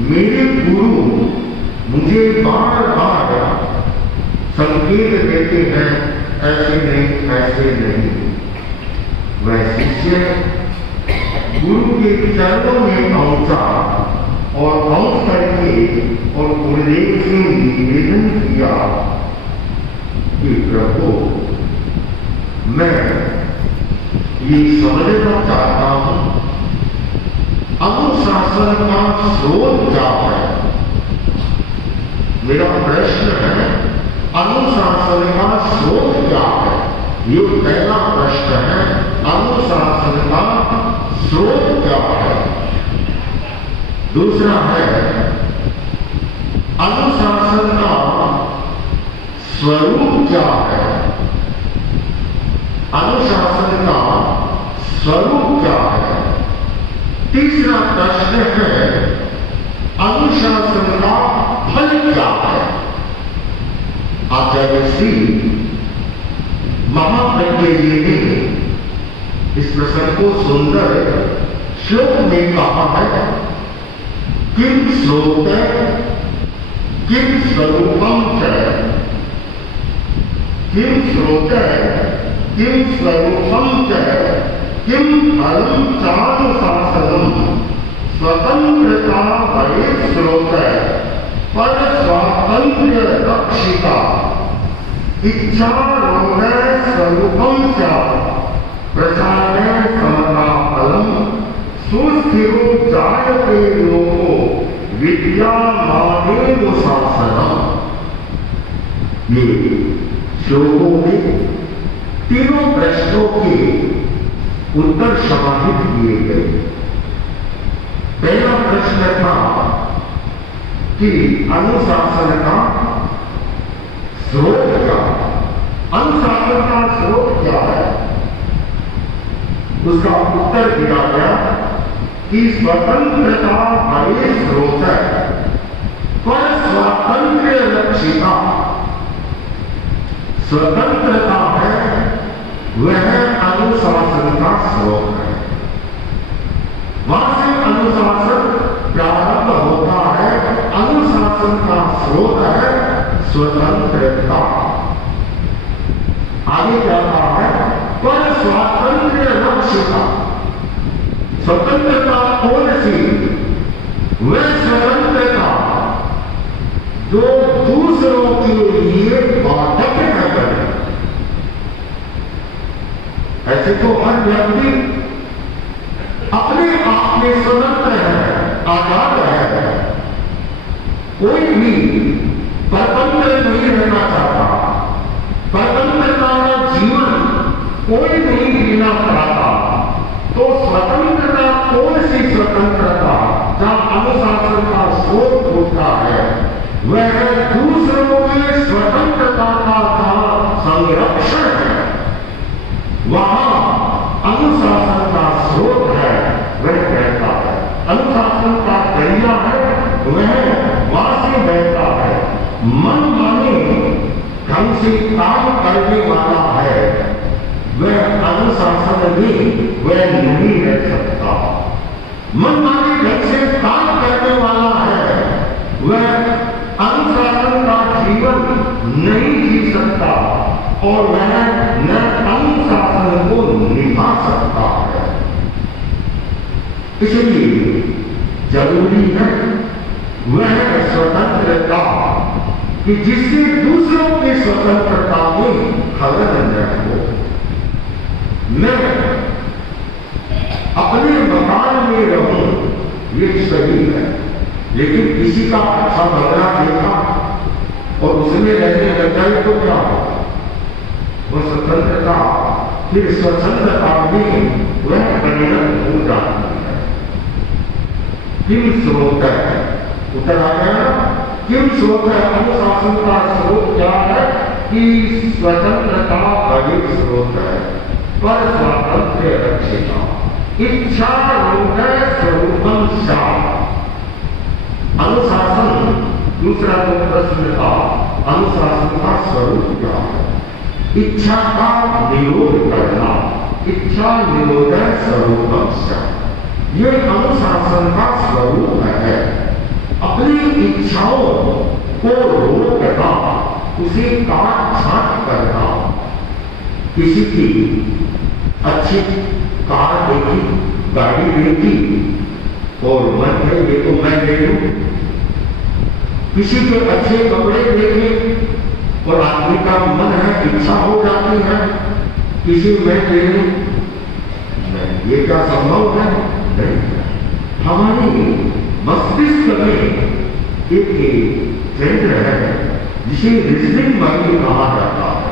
मेरे गुरु मुझे बार बार संकेत देते हैं, ऐसे नहीं ऐसे नहीं। वह शिष्य गुरु के चरणों में पहुंचा और पहुंच करके और गुरुदेव से निवेदन किया कि प्रभु, मैं ये समझना चाहता हूं अनुशासन का स्रोत क्या है। मेरा प्रश्न है, अनुशासन का स्रोत क्या है? ये पहला प्रश्न है, अनुशासन का स्रोत क्या है। दूसरा है, अनुशासन का स्वरूप क्या है। अनुशासन का स्वरूप क्या है। तीसरा प्रश्न है, अनुशासन का फल क्या है। आचार्य श्री महाप्रज्ञ जी ने इस प्रसंग को सुंदर श्लोक में कहा है, किम श्रोत किम स्वरूपम च, किम श्रोत किम स्वरूपम च, किम फलम चानुशासनम, स्वतंत्रता भये श्रोत पर स्वातंत्र्य रक्षिता, इच्छा रोग स्वरूपम च, प्रसाद समता फलम, सुस्थिरो जायते लोको विद्यामानेनुशासनम। ये श्लोकों में तीनों प्रश्नों के उत्तर समाहित किए गए। पहला प्रश्न था कि अनुशासन का स्रोत क्या, अनुशासन का स्रोत क्या है। उसका उत्तर दिया गया कि स्वतंत्रता भये स्रोत है, पर स्वातंत्र्य रक्षिता। स्वतंत्रता है वह अनुशासन का स्रोत है। वहां से अनुशासन प्रारंभ होता है। अनुशासन का स्रोत है स्वतंत्रता। आगे जाता है, पर स्वातंत्र्य रक्षिता। स्वतंत्रता कौन सी? वह स्वतंत्रता जो दूसरों के लिए बाधक न करे। ऐसे तो हर व्यक्ति अपने आप में स्वतंत्र है, आजाद है। कोई भी परतंत्र नहीं रहना चाहता। परतंत्रता का जीवन कोई नहीं जीना चाहता। तो स्वतंत्रता कौन सी स्वतंत्रता? जहां अनुशासन का स्रोत होता है, वह दूसरों की स्वतंत्रता का संरक्षण है। वहां अनुशासन का स्रोत है, वह बहता है। अनुशासन का दरिया है, वह वहां से बहता है। मन माने ढंग से काम करने वाला है, वह अनुशासन में वह नहीं रह सकता। मन माने ढंग से काम करने वाला है, वह अनुशासन का जीवन नहीं जी सकता और वह न अनुशासन को निभा सकता है। इसलिए जरूरी है वह स्वतंत्रता कि जिससे दूसरों की स्वतंत्रता में खलल न हो। मैं अपने मकान में रहूं, ये सही है, लेकिन किसी का अच्छा बंगला देखा और उसमें रहने लग जाए तो क्या होगा? वह स्वतंत्रता फिर स्वतंत्रता में वह परिणत हो जाती है। किम स्रोत है? उत्तर आ गया। किम स्रोत है? अनुशासन का स्रोत क्या है? कि स्वतंत्रता भये स्रोत है, पर स्वातंत्र्य रक्षिता, इच्छा रोग स्वरूपम सा। अनुशासन, दूसरा जो प्रश्न था, अनुशासन का स्वरूप क्या है? इच्छा का निरोध करना, इच्छा निरोध स्वरूपम सा, ये अनुशासन का स्वरूप है। को रोकना, उसे काट छाट करना। किसी की अच्छी कार देखी, गाड़ी देखी और मन है ये तो मैं ले लूं। किसी के अच्छे कपड़े देखे और आदमी का मन है, इच्छा हो जाती है किसी मैं ले लूं। ये क्या संभव है? नहीं। हमारी मस्तिष्क में एक केंद्र है जिसे रीजनिंग माइंड कहा जाता है।